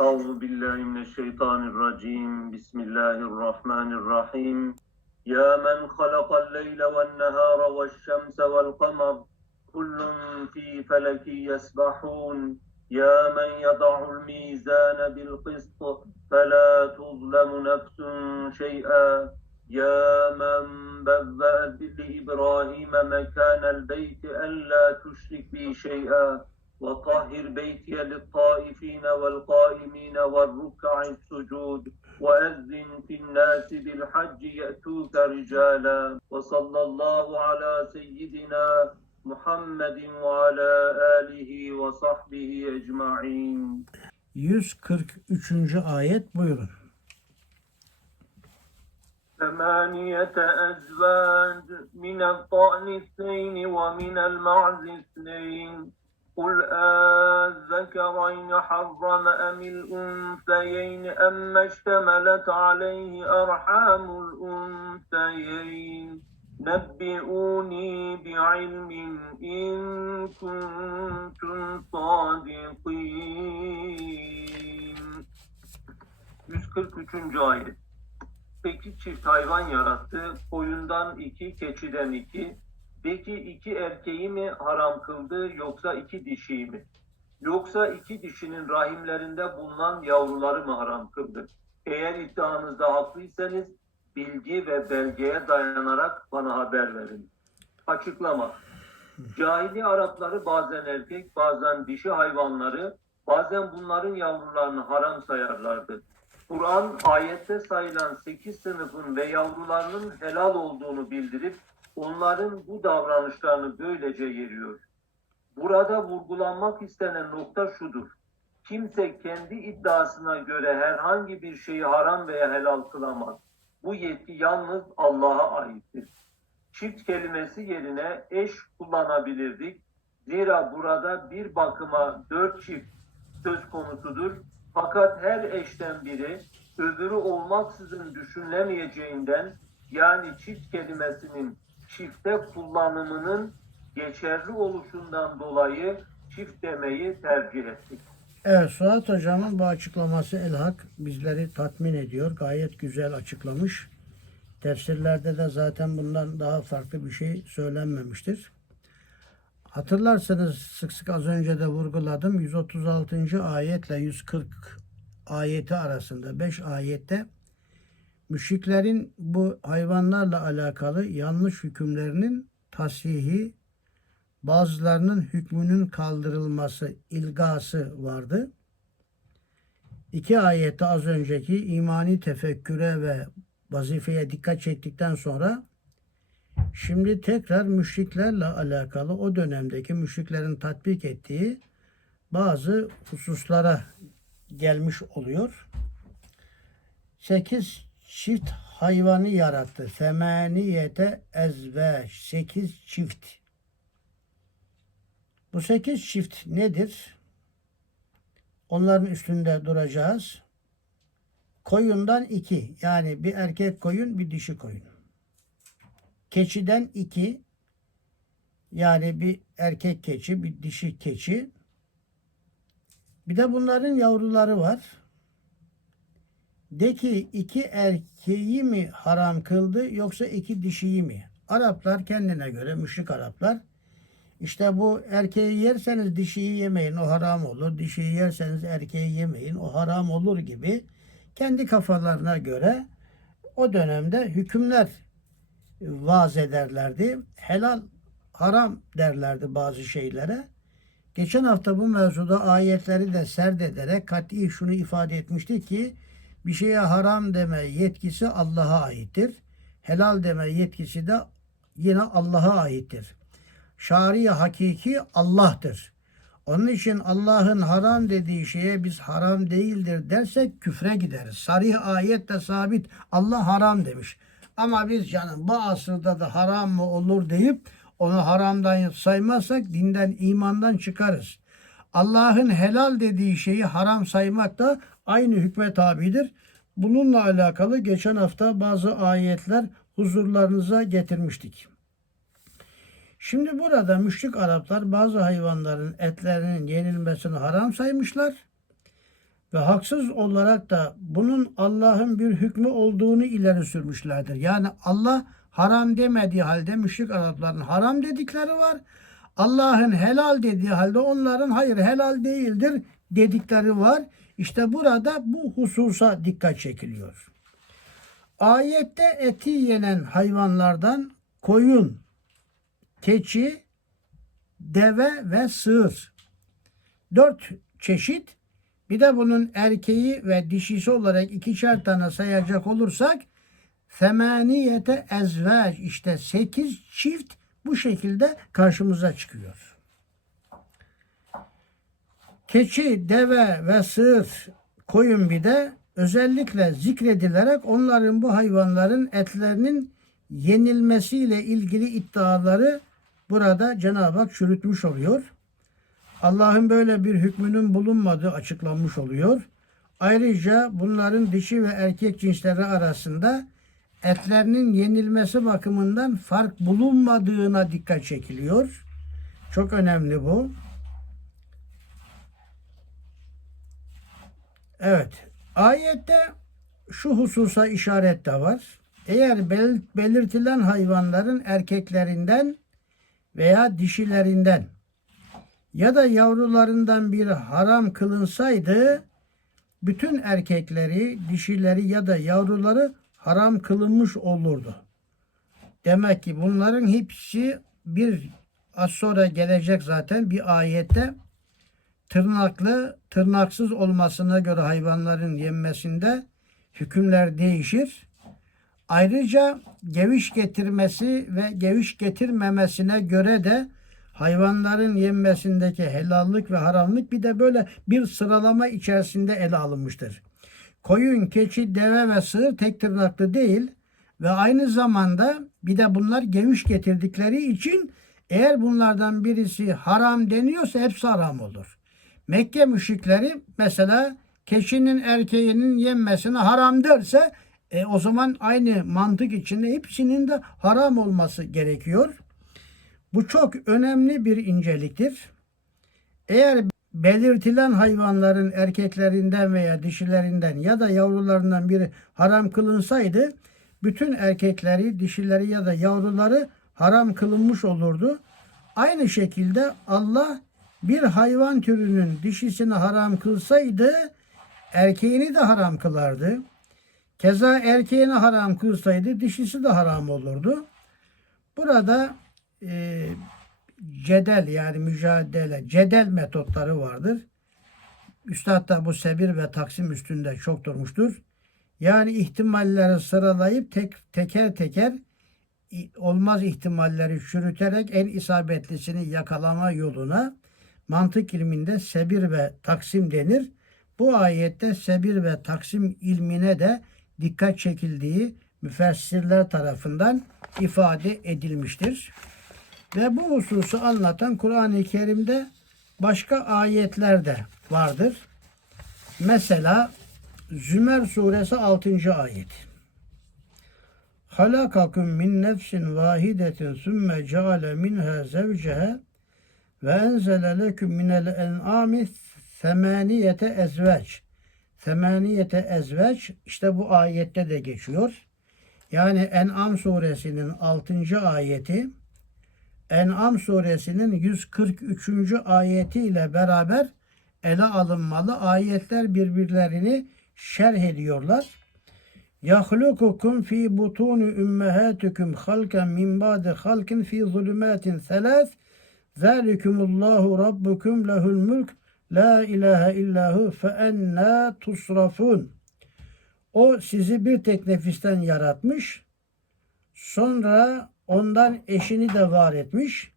أعوذ بالله من الشيطان الرجيم. بسم الله الرحمن الرحيم. يا من خلق الليل والنهار والشمس والقمر كل في فلك يسبحون. يا من يضع الميزان بالقسط فلا تظلم نفس شيئا. يا من بوأ لإبراهيم مكان البيت ألا تشرك بي شيئا. وطهر بيتي للطائفين والقائمين والركع السجود وأذن في الناس بالحج يأتوك رجالا وصلى الله على سيدنا محمد وعلى آله وصحبه أجمعين 143. ayet buyurun. ثمانية أزواج من الطأن اثنين ومن المعز اثنين قل أذكرين حرم أم الأنثيين أما اشتملت عليه أرحام الأنثيين نبئوني بعلم إن كنتم صادقين 143. ayet Peki çift hayvan yarattı, koyundan iki, keçiden iki. Peki iki erkeği mi haram kıldı yoksa iki dişiyi mi? Yoksa iki dişinin rahimlerinde bulunan yavruları mı haram kıldı? Eğer iddianızda haklıysanız bilgi ve belgeye dayanarak bana haber verin. Açıklama. Cahili Arapları bazen erkek, bazen dişi hayvanları, bazen bunların yavrularını haram sayarlardı. Kur'an ayette sayılan sekiz sınıfın ve yavrularının helal olduğunu bildirip onların bu davranışlarını böylece yeriyor. Burada vurgulanmak istenen nokta şudur. Kimse kendi iddiasına göre herhangi bir şeyi haram veya helal kılamaz. Bu yetki yalnız Allah'a aittir. Çift kelimesi yerine eş kullanabilirdik. Zira burada bir bakıma dört çift söz konusudur. Fakat her eşten biri öbürü olmaksızın düşünülemeyeceğinden yani çift kelimesinin çifte kullanımının geçerli oluşundan dolayı çift demeyi tercih ettik. Evet Suat Hocam'ın bu açıklaması elhak bizleri tatmin ediyor. Gayet güzel açıklamış. Tefsirlerde de zaten bundan daha farklı bir şey söylenmemiştir. Hatırlarsanız sık sık az önce de vurguladım. 136. ayetle 140 ayeti arasında 5 ayette müşriklerin bu hayvanlarla alakalı yanlış hükümlerinin tasihi, bazılarının hükmünün kaldırılması, ilgası vardı. İki ayette az önceki imani tefekküre ve vazifeye dikkat çektikten sonra şimdi tekrar müşriklerle alakalı o dönemdeki müşriklerin tatbik ettiği bazı hususlara gelmiş oluyor. Sekiz çift hayvanı yarattı. Semeniyete ezveç. Sekiz çift. Bu sekiz çift nedir? Onların üstünde duracağız. Koyundan iki. Yani bir erkek koyun, bir dişi koyun. Keçiden iki. Yani bir erkek keçi, bir dişi keçi. Bir de bunların yavruları var. De ki iki erkeği mi haram kıldı yoksa iki dişiyi mi? Araplar kendine göre müşrik Araplar işte bu erkeği yerseniz dişiyi yemeyin o haram olur. Dişiyi yerseniz erkeği yemeyin o haram olur gibi kendi kafalarına göre o dönemde hükümler vaaz ederlerdi. Helal haram derlerdi bazı şeylere. Geçen hafta bu mevzuda ayetleri de serdederek kat'i şunu ifade etmişti ki bir şeye haram deme yetkisi Allah'a aittir. Helal deme yetkisi de yine Allah'a aittir. Şari hakiki Allah'tır. Onun için Allah'ın haram dediği şeye biz haram değildir dersek küfre gideriz. Sarih ayette sabit Allah haram demiş. Ama biz canım bu asırda da haram mı olur deyip onu haramdan saymazsak dinden imandan çıkarız. Allah'ın helal dediği şeyi haram saymak da aynı hükme tabidir. Bununla alakalı geçen hafta bazı ayetler huzurlarınıza getirmiştik. Şimdi burada müşrik Araplar bazı hayvanların etlerinin yenilmesini haram saymışlar. ve haksız olarak da bunun Allah'ın bir hükmü olduğunu ileri sürmüşlerdir. Yani Allah haram demediği halde müşrik Arapların haram dedikleri var. Allah'ın helal dediği halde onların hayır helal değildir dedikleri var. İşte burada bu hususa dikkat çekiliyor. Ayette eti yenen hayvanlardan koyun, keçi, deve ve sığır. Dört çeşit. Bir de bunun erkeği ve dişisi olarak ikişer tane sayacak olursak femaniyete ezvac işte sekiz çift bu şekilde karşımıza çıkıyor. Keçi, deve ve sığır, koyun bir de özellikle zikredilerek onların bu hayvanların etlerinin yenilmesiyle ilgili iddiaları burada Cenab-ı Hak çürütmüş oluyor. Allah'ın böyle bir hükmünün bulunmadığı açıklanmış oluyor. Ayrıca bunların dişi ve erkek cinsleri arasında etlerinin yenilmesi bakımından fark bulunmadığına dikkat çekiliyor. Çok önemli bu. Evet. Ayette şu hususa işaret de var. Eğer bel- belirtilen hayvanların erkeklerinden veya dişilerinden ya da yavrularından biri haram kılınsaydı bütün erkekleri, dişileri ya da yavruları haram kılınmış olurdu. Demek ki bunların hepsi bir az sonra gelecek zaten bir ayette tırnaklı, tırnaksız olmasına göre hayvanların yenmesinde hükümler değişir. Ayrıca geviş getirmesi ve geviş getirmemesine göre de hayvanların yenmesindeki helallik ve haramlık bir de böyle bir sıralama içerisinde ele alınmıştır. Koyun, keçi, deve ve sığır tek tırnaklı değil ve aynı zamanda bir de bunlar geviş getirdikleri için eğer bunlardan birisi haram deniyorsa hepsi haram olur. Mekke müşrikleri mesela keçinin erkeğinin yenmesine haram derse e, o zaman aynı mantık içinde hepsinin de haram olması gerekiyor. Bu çok önemli bir inceliktir. Eğer belirtilen hayvanların erkeklerinden veya dişilerinden ya da yavrularından biri haram kılınsaydı bütün erkekleri, dişileri ya da yavruları haram kılınmış olurdu. Aynı şekilde Allah bir hayvan türünün dişisini haram kılsaydı erkeğini de haram kılardı. Keza erkeğini haram kılsaydı dişisi de haram olurdu. Burada e, cedel yani mücadele, cedel metotları vardır. Üstad da bu sebir ve taksim üstünde çok durmuştur. Yani ihtimalleri sıralayıp tek teker teker olmaz ihtimalleri çürüterek en isabetlisini yakalama yoluna mantık ilminde sebir ve taksim denir. Bu ayette sebir ve taksim ilmine de dikkat çekildiği müfessirler tarafından ifade edilmiştir. Ve bu hususu anlatan Kur'an-ı Kerim'de başka ayetler de vardır. Mesela Zümer suresi 6. ayet. Halakakum min nefsin vahidetin sümme ceale minha zevceha ve enzele leküm minel en'ami semaniyete ezveç. Semaniyete ezveç işte bu ayette de geçiyor. Yani En'am suresinin 6. ayeti En'am suresinin 143. ayeti ile beraber ele alınmalı. Ayetler birbirlerini şerh ediyorlar. Yahlukukum fi butuni ümmehatikum halken min ba'di halkin fi zulümatin selas Zalikumullahu rabbukum lehul mulk la ilahe illahu fe enna tusrafun. O sizi bir tek nefisten yaratmış. Sonra ondan eşini de var etmiş.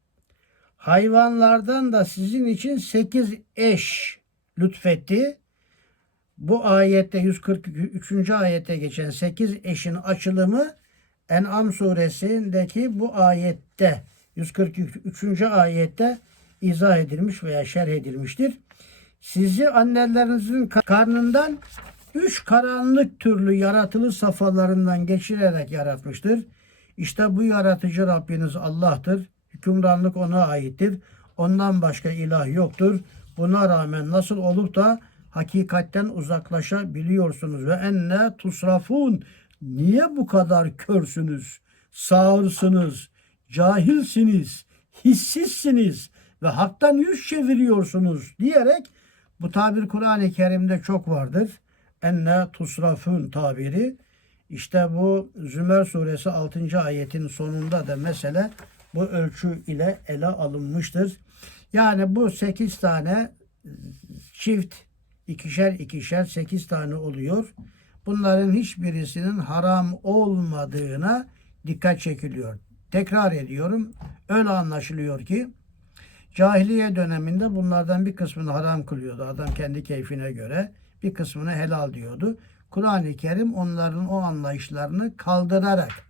Hayvanlardan da sizin için sekiz eş lütfetti. Bu ayette 143. ayette geçen 8 eşin açılımı En'am suresindeki bu ayette 143. ayette izah edilmiş veya şerh edilmiştir. Sizi annelerinizin karnından üç karanlık türlü yaratılı safhalarından geçirerek yaratmıştır. İşte bu yaratıcı Rabbiniz Allah'tır. Hükümranlık ona aittir. Ondan başka ilah yoktur. Buna rağmen nasıl olup da hakikatten uzaklaşabiliyorsunuz ve enne tusrafun niye bu kadar körsünüz, sağırsınız, cahilsiniz, hissizsiniz ve haktan yüz çeviriyorsunuz diyerek bu tabir Kur'an-ı Kerim'de çok vardır. Enne tusrafun tabiri işte bu Zümer suresi 6. ayetin sonunda da mesele bu ölçü ile ele alınmıştır. Yani bu 8 tane çift ikişer ikişer 8 tane oluyor. Bunların hiçbirisinin haram olmadığına dikkat çekiliyor. Tekrar ediyorum. Öyle anlaşılıyor ki cahiliye döneminde bunlardan bir kısmını haram kılıyordu. Adam kendi keyfine göre bir kısmını helal diyordu. Kur'an-ı Kerim onların o anlayışlarını kaldırarak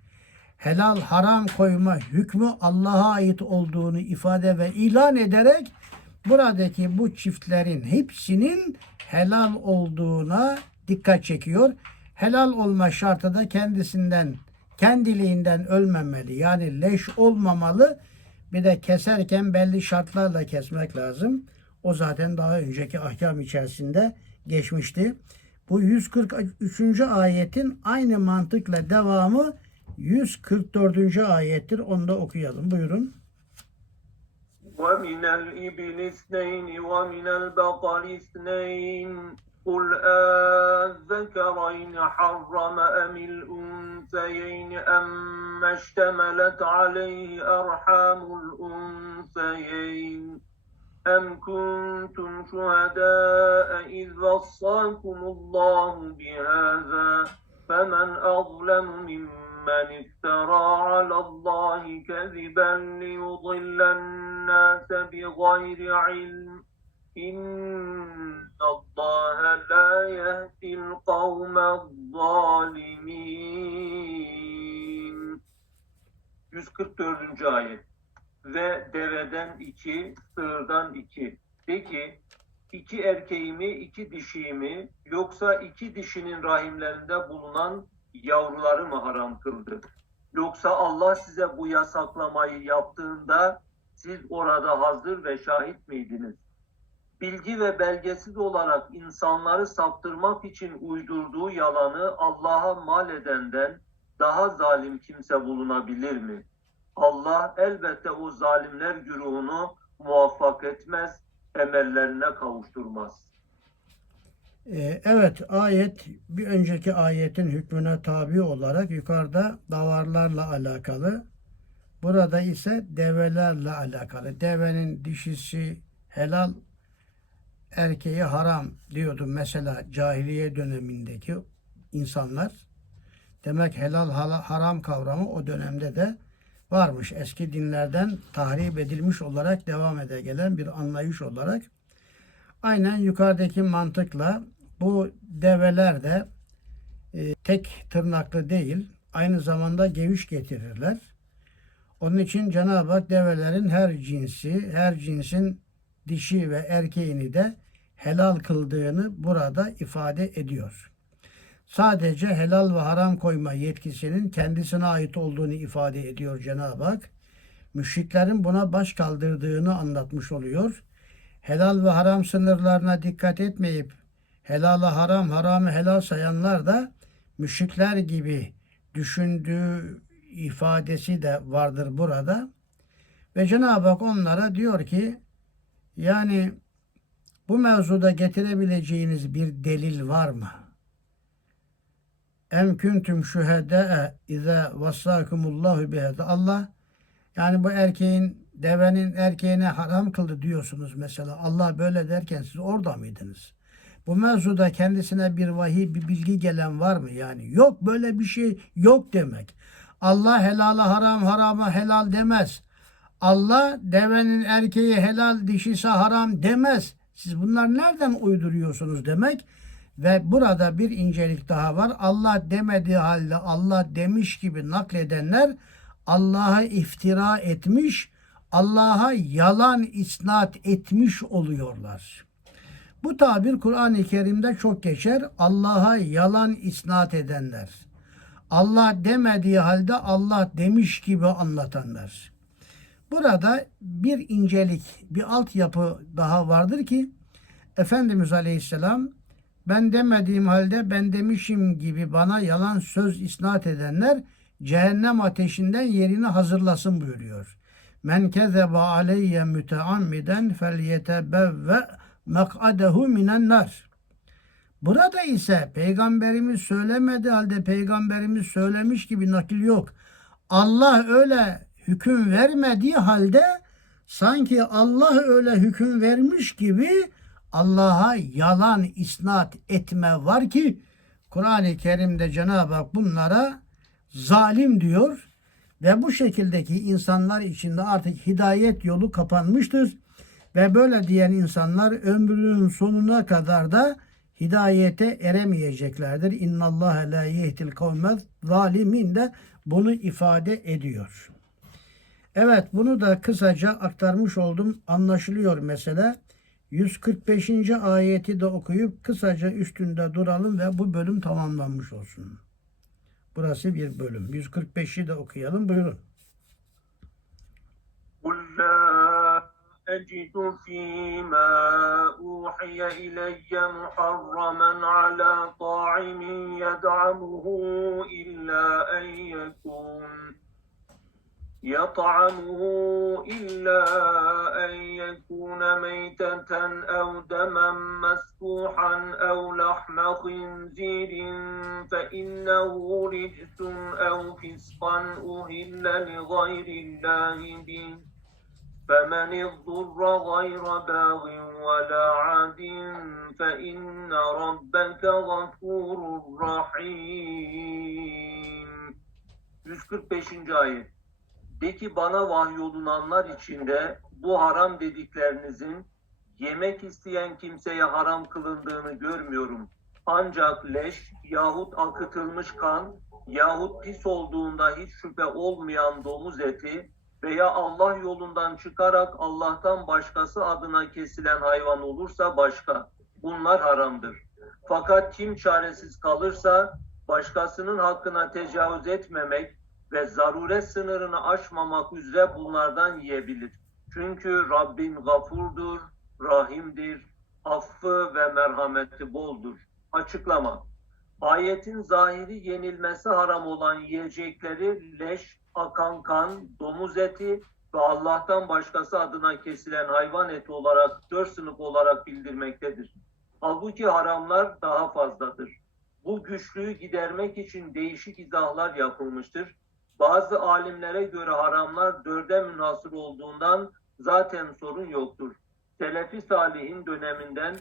helal haram koyma hükmü Allah'a ait olduğunu ifade ve ilan ederek buradaki bu çiftlerin hepsinin helal olduğuna dikkat çekiyor. Helal olma şartı da kendisinden kendiliğinden ölmemeli. Yani leş olmamalı. Bir de keserken belli şartlarla kesmek lazım. O zaten daha önceki ahkam içerisinde geçmişti. Bu 143. ayetin aynı mantıkla devamı 144. ayettir. Onu da okuyalım. Buyurun. ومن الإبل اثنين ومن البقر اثنين قل أذكرين حرم أم الأنثيين أما اشتملت عليه أرحام الأنثيين أم كنتم شهداء إذ وصاكم الله بهذا فمن أظلم ممن افترى على الله كذبا ليضل الناس بغير علم إن Allah la yehdil kavme zalimin. 144. ayet. Ve deveden iki, sığırdan iki. De ki, iki erkeğimi, iki dişimi, yoksa iki dişinin rahimlerinde bulunan yavruları mı haram kıldı? Yoksa Allah size bu yasaklamayı yaptığında siz orada hazır ve şahit miydiniz? Bilgi ve belgesiz olarak insanları saptırmak için uydurduğu yalanı Allah'a mal edenden daha zalim kimse bulunabilir mi? Allah elbette o zalimler güruhunu muvaffak etmez, emellerine kavuşturmaz. Ee, evet ayet bir önceki ayetin hükmüne tabi olarak yukarıda davarlarla alakalı. Burada ise develerle alakalı. Devenin dişisi helal, erkeği haram diyordu mesela cahiliye dönemindeki insanlar. Demek helal haram kavramı o dönemde de varmış. Eski dinlerden tahrip edilmiş olarak devam ede gelen bir anlayış olarak. Aynen yukarıdaki mantıkla bu develer de e, tek tırnaklı değil, aynı zamanda geviş getirirler. Onun için Cenab-ı Hak develerin her cinsi, her cinsin dişi ve erkeğini de helal kıldığını burada ifade ediyor. Sadece helal ve haram koyma yetkisinin kendisine ait olduğunu ifade ediyor Cenab-ı Hak. Müşriklerin buna baş kaldırdığını anlatmış oluyor. Helal ve haram sınırlarına dikkat etmeyip helalı haram, haramı helal sayanlar da müşrikler gibi düşündüğü ifadesi de vardır burada. Ve Cenab-ı Hak onlara diyor ki yani bu mevzuda getirebileceğiniz bir delil var mı? Em kuntum şuhedâe izâ vassâkumullahu bihâzâ. Allah yani bu erkeğin devenin erkeğine haram kıldı diyorsunuz mesela. Allah böyle derken siz orada mıydınız? Bu mevzuda kendisine bir vahiy, bir bilgi gelen var mı? Yani yok böyle bir şey yok demek. Allah helala haram, harama helal demez. Allah devenin erkeği helal, dişisi haram demez. Siz bunlar nereden uyduruyorsunuz demek. Ve burada bir incelik daha var. Allah demediği halde Allah demiş gibi nakledenler Allah'a iftira etmiş, Allah'a yalan isnat etmiş oluyorlar. Bu tabir Kur'an-ı Kerim'de çok geçer. Allah'a yalan isnat edenler. Allah demediği halde Allah demiş gibi anlatanlar. Burada bir incelik, bir altyapı daha vardır ki Efendimiz Aleyhisselam ben demediğim halde ben demişim gibi bana yalan söz isnat edenler cehennem ateşinden yerini hazırlasın buyuruyor. Men kezebe aleyye müteammiden felyetebevve mek'adehu minen nar. Burada ise peygamberimiz söylemedi halde peygamberimiz söylemiş gibi nakil yok. Allah öyle hüküm vermediği halde sanki Allah öyle hüküm vermiş gibi Allah'a yalan isnat etme var ki Kur'an-ı Kerim'de Cenab-ı Hak bunlara zalim diyor ve bu şekildeki insanlar içinde artık hidayet yolu kapanmıştır ve böyle diyen insanlar ömrünün sonuna kadar da hidayete eremeyeceklerdir. İnna Allah la yehdil kavmez zalimin de bunu ifade ediyor. Evet bunu da kısaca aktarmış oldum. Anlaşılıyor mesele. 145. ayeti de okuyup kısaca üstünde duralım ve bu bölüm tamamlanmış olsun. Burası bir bölüm. 145'i de okuyalım. Buyurun. قل لا أجد فيما أوحي إلي محرما على طاعم يدعمه إلا أن يكون يطعمه إلا أن يكون ميتة أو دما مسفوحا أو لحم خنزير فإنه رجس أو فسقا أهل لغير الله به. فمن اضطر غير باغ ولا عاد فإن ربك غفور رحيم. 145. ayet De ki bana vahyolunanlar içinde bu haram dediklerinizin yemek isteyen kimseye haram kılındığını görmüyorum. Ancak leş yahut akıtılmış kan yahut pis olduğunda hiç şüphe olmayan domuz eti veya Allah yolundan çıkarak Allah'tan başkası adına kesilen hayvan olursa başka. Bunlar haramdır. Fakat kim çaresiz kalırsa başkasının hakkına tecavüz etmemek ve zaruret sınırını aşmamak üzere bunlardan yiyebilir. Çünkü Rabbin gafurdur, rahimdir, affı ve merhameti boldur. Açıklama. Ayetin zahiri yenilmesi haram olan yiyecekleri leş, akan kan, domuz eti ve Allah'tan başkası adına kesilen hayvan eti olarak dört sınıf olarak bildirmektedir. Halbuki haramlar daha fazladır. Bu güçlüğü gidermek için değişik izahlar yapılmıştır. Bazı alimlere göre haramlar dörde münhasır olduğundan zaten sorun yoktur. Selefi Salih'in döneminden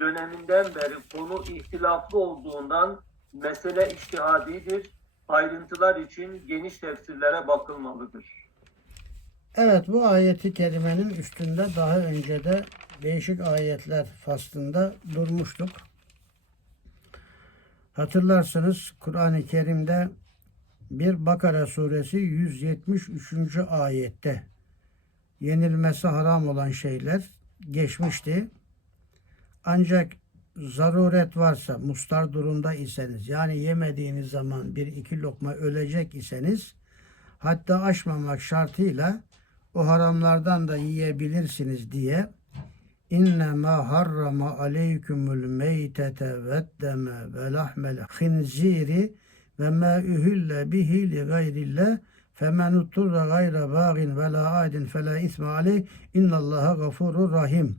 döneminden beri konu ihtilaflı olduğundan mesele iştihadidir. Ayrıntılar için geniş tefsirlere bakılmalıdır. Evet bu ayeti kerimenin üstünde daha önce de değişik ayetler faslında durmuştuk. Hatırlarsınız Kur'an-ı Kerim'de bir Bakara suresi 173. ayette yenilmesi haram olan şeyler geçmişti. Ancak zaruret varsa, mustar durumda iseniz, yani yemediğiniz zaman bir iki lokma ölecek iseniz, hatta aşmamak şartıyla o haramlardan da yiyebilirsiniz diye İnne ma harrama aleykümül meytete ve deme ve lahmel khinziri ve ma ühülle bihi li gayrillah femen utturra gayra bağin ve la adin fe la isme aleyh innallaha gafurur rahim.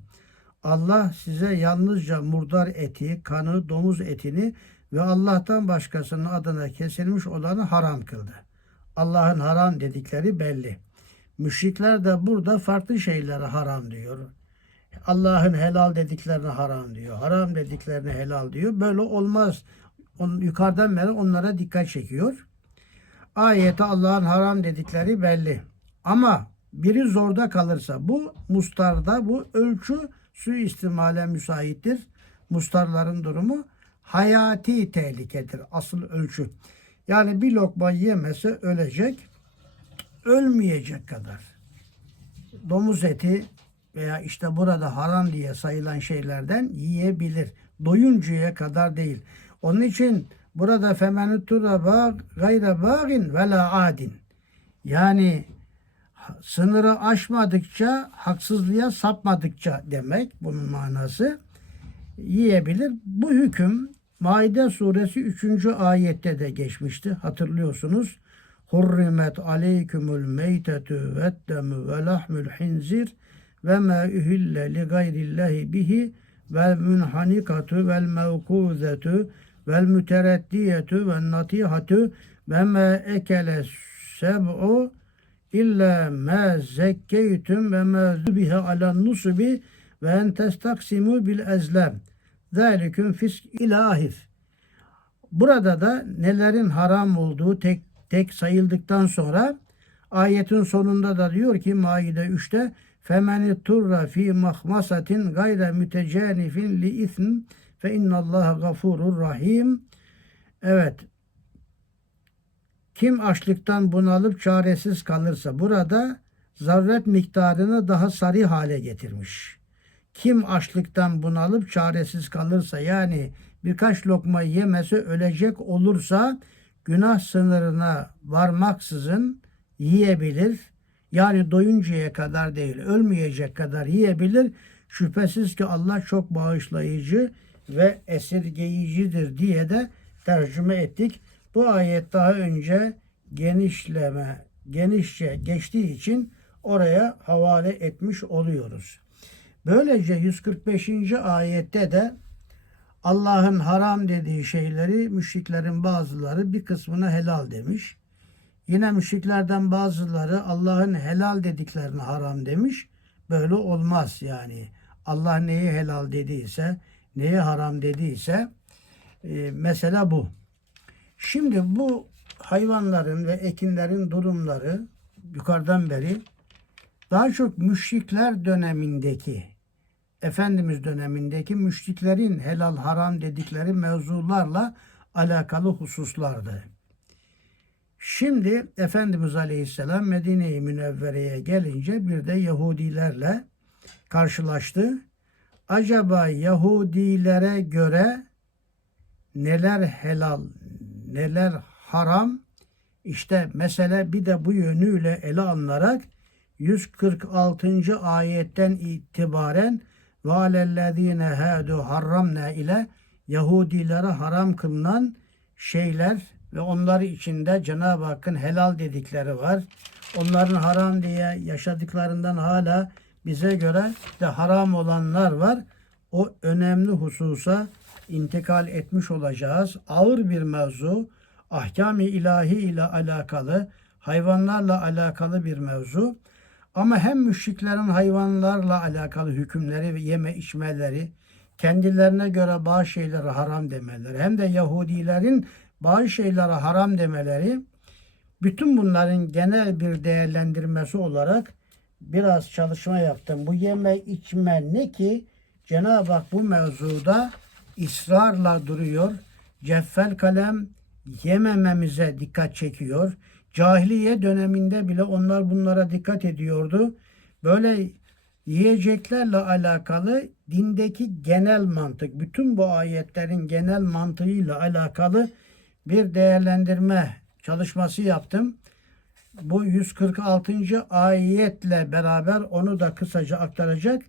Allah size yalnızca murdar eti, kanı, domuz etini ve Allah'tan başkasının adına kesilmiş olanı haram kıldı. Allah'ın haram dedikleri belli. Müşrikler de burada farklı şeyleri haram diyor. Allah'ın helal dediklerini haram diyor. Haram dediklerini helal diyor. Böyle olmaz. On, yukarıdan beri onlara dikkat çekiyor. Ayette Allah'ın haram dedikleri belli. Ama biri zorda kalırsa bu mustarda bu ölçü suistimale müsaittir. Mustarların durumu hayati tehlikedir. Asıl ölçü. Yani bir lokma yemese ölecek. Ölmeyecek kadar. Domuz eti veya işte burada haram diye sayılan şeylerden yiyebilir. Doyuncaya kadar değil. Onun için burada femenü tura bağ gayra bağin ve la adin. Yani sınırı aşmadıkça, haksızlığa sapmadıkça demek bunun manası. yiyebilir. Bu hüküm Maide suresi 3. ayette de geçmişti. Hatırlıyorsunuz. Hurrimet aleykümül meytetü ve demu ve lahmül hinzir ve ma ühille li gayrillahi bihi vel munhanikatu vel mevkuzetu vel mütereddiyetu vel natihatu ve ma ekele seb'u illa ma zekkeytum ve ma zubiha ala nusubi ve en testaksimu bil ezlem. Zaliküm fisk ilahif. Burada da nelerin haram olduğu tek tek sayıldıktan sonra ayetin sonunda da diyor ki Maide 3'te femeni turra fi mahmasatin gayre mütecanifin li ism fe innallaha gafurur rahim. Evet. Kim açlıktan bunalıp çaresiz kalırsa burada zaruret miktarını daha sarı hale getirmiş. Kim açlıktan bunalıp çaresiz kalırsa yani birkaç lokma yemesi ölecek olursa günah sınırına varmaksızın yiyebilir. Yani doyuncaya kadar değil, ölmeyecek kadar yiyebilir. Şüphesiz ki Allah çok bağışlayıcı ve esirgeyicidir diye de tercüme ettik. Bu ayet daha önce genişleme, genişçe geçtiği için oraya havale etmiş oluyoruz. Böylece 145. ayette de Allah'ın haram dediği şeyleri müşriklerin bazıları bir kısmına helal demiş. Yine müşriklerden bazıları Allah'ın helal dediklerini haram demiş. Böyle olmaz yani. Allah neyi helal dediyse, neyi haram dediyse e, mesela bu. Şimdi bu hayvanların ve ekinlerin durumları yukarıdan beri daha çok müşrikler dönemindeki Efendimiz dönemindeki müşriklerin helal haram dedikleri mevzularla alakalı hususlardı. Şimdi Efendimiz Aleyhisselam Medine-i Münevvere'ye gelince bir de Yahudilerle karşılaştı. Acaba Yahudilere göre neler helal, neler haram? İşte mesele bir de bu yönüyle ele alınarak 146. ayetten itibaren ve alellezine hadu harramna ile Yahudilere haram kılınan şeyler ve onlar içinde Cenab-ı Hakk'ın helal dedikleri var. Onların haram diye yaşadıklarından hala bize göre de haram olanlar var. O önemli hususa intikal etmiş olacağız. Ağır bir mevzu, ahkam-ı ilahi ile alakalı, hayvanlarla alakalı bir mevzu. Ama hem müşriklerin hayvanlarla alakalı hükümleri ve yeme içmeleri, kendilerine göre bazı şeyleri haram demeleri, hem de Yahudilerin bazı şeyleri haram demeleri, bütün bunların genel bir değerlendirmesi olarak biraz çalışma yaptım. Bu yeme içme ne ki Cenab-ı Hak bu mevzuda ısrarla duruyor. Ceffel kalem yemememize dikkat çekiyor. Cahiliye döneminde bile onlar bunlara dikkat ediyordu. Böyle yiyeceklerle alakalı dindeki genel mantık, bütün bu ayetlerin genel mantığıyla alakalı bir değerlendirme çalışması yaptım. Bu 146. ayetle beraber onu da kısaca aktaracak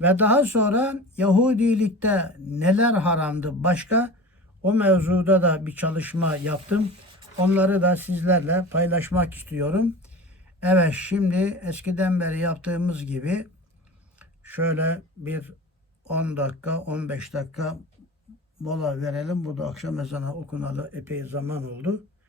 ve daha sonra Yahudilikte neler haramdı başka o mevzuda da bir çalışma yaptım. Onları da sizlerle paylaşmak istiyorum. Evet şimdi eskiden beri yaptığımız gibi şöyle bir 10 dakika 15 dakika mola verelim. Burada akşam ezanı okunalı epey zaman oldu.